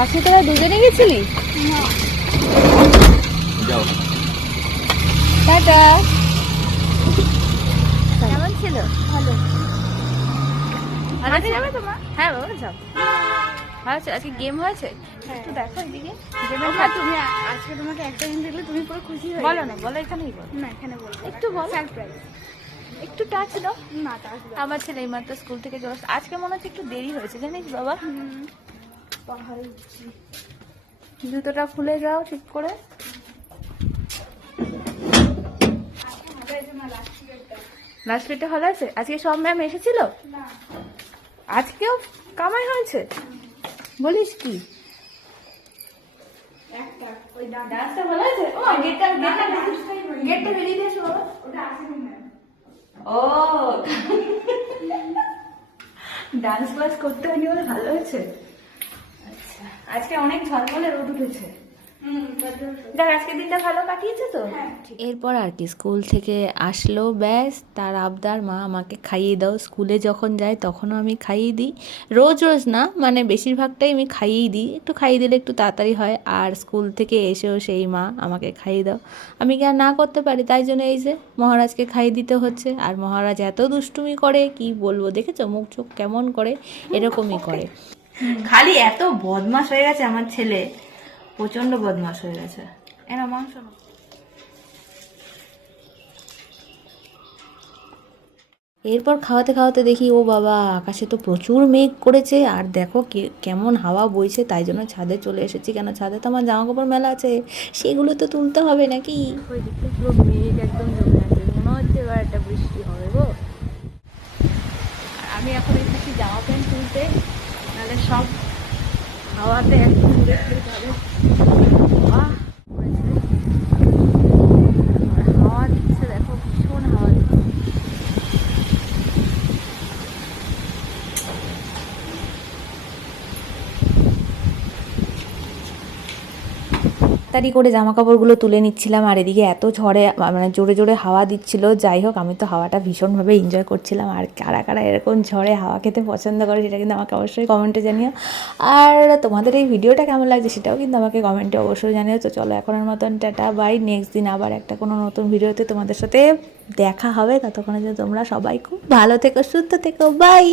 পাশে তোরা দুজনে গেছিলি? যাও। টাটা। কেমন ছিল? ভালো। ভালো যাবে তোমার? হ্যাঁ বাবা যাও। আচ্ছা আজকে গেম হয়েছে? হ্যাঁ। একটু দেখো এদিকে। বাবা, তুমি আজকে তোমাকে একটা দিন দেখলে তুমি পুরো খুশি হয়ে বলো না, বলো এখানেই বলো। না, এখানে বলবো একটু বলো। সারপ্রাইজ। একটু টাচ দাও। না, তা আসবে। আমার ছেলে এইমাত্র স্কুল থেকে চলে আসছে। আজকে মনে হচ্ছে একটু দেরি হয়েছে জানিস বাবা। পাহাড়ে উঠছি। জুতোটা খুলে যাও ঠিক করে। লাস্ট পিঠটা ভালো আছে? আজকে সব ম্যাম এসেছিল? না। আজকেও কামাই হয়েছে? বলিস কি? একটা ওই দাদা ডান্সটা ভালো আছে? ও গেটটা বেরিয়ে দিয়েছো বাবা। ওটা আসেনি ম্যাম। ও ডান্স ক্লাস করতে হয়নি বলে ভালো হয়েছে। আচ্ছা আজকে অনেক ঝলমলে রোদ উঠেছে। দেখ আজকে দিনটা ভালো কাটিয়েছে তো। এরপর আর কি স্কুল থেকে আসলো, ব্যাস তার আবদার মা আমাকে খাইয়ে দাও। স্কুলে যখন যাই তখনও আমি খাইয়ে দিই, রোজ রোজ না, মানে বেশিরভাগটাই আমি খাইয়েই দিই। একটু খাইয়ে দিলে একটু তাড়াতাড়ি হয়। আর স্কুল থেকে এসেও সেই মা আমাকে খাইয়ে দাও, আমি কি আর না করতে পারি? তাই জন্য এই যে মহারাজকে খাইয়ে দিতে হচ্ছে। আর মহারাজ এত দুষ্টুমি করে কি বলবো, দেখেছো মুখ চোখ কেমন করে, এরকমই করে। খালি এত বদমাশ হয়ে গেছে আমার ছেলে, প্রচন্ড বদমাশ হয়ে গেছে। এনা মাংস না। এরপর খাওয়াতে খাওয়াতে দেখি ও বাবা, আকাশে তো প্রচুর মেঘ করেছে। আর দেখো কেমন হাওয়া বইছে, তাই জন্য ছাদে চলে এসেছি। কেন ছাদে তো আমার জামা কাপড় মেলা আছে, সেগুলো তো তুলতে হবে নাকি। ওই দিকটা পুরো মেঘ একদম জমে আছে, মনে হচ্ছে এবার একটা বৃষ্টি হবে গো। আর আমি এখন এসেছি জামা প্যান্ট তুলতে, নাহলে সব হাওয়াতে একদম উড়ে ফিরে যাবে। বাহ করেছে। আর হাওয়া দিচ্ছে দেখো, ভীষণ হাওয়া দিচ্ছে। তাড়াতাড়ি করে জামা কাপড়গুলো তুলে নিচ্ছিলাম। আর এদিকে এত ঝড়ে মানে জোরে জোরে হাওয়া দিচ্ছিল। যাই হোক, আমি তো হাওয়াটা ভীষণভাবে এনজয় করছিলাম। আর কারা কারা এরকম ঝড়ে হাওয়া খেতে পছন্দ করে সেটা কিন্তু আমাকে অবশ্যই কমেন্টে জানিও। আর তোমাদের এই ভিডিওটা কেমন লাগছে সেটাও কিন্তু আমাকে কমেন্টে অবশ্যই জানিও। তো চলো এখনের মতন টাটা বাই। নেক্সট দিন আবার একটা কোনো নতুন ভিডিওতে তোমাদের সাথে দেখা হবে। ততক্ষণে যে তোমরা সবাই খুব ভালো থেকো, সুস্থ থেকো, বাই।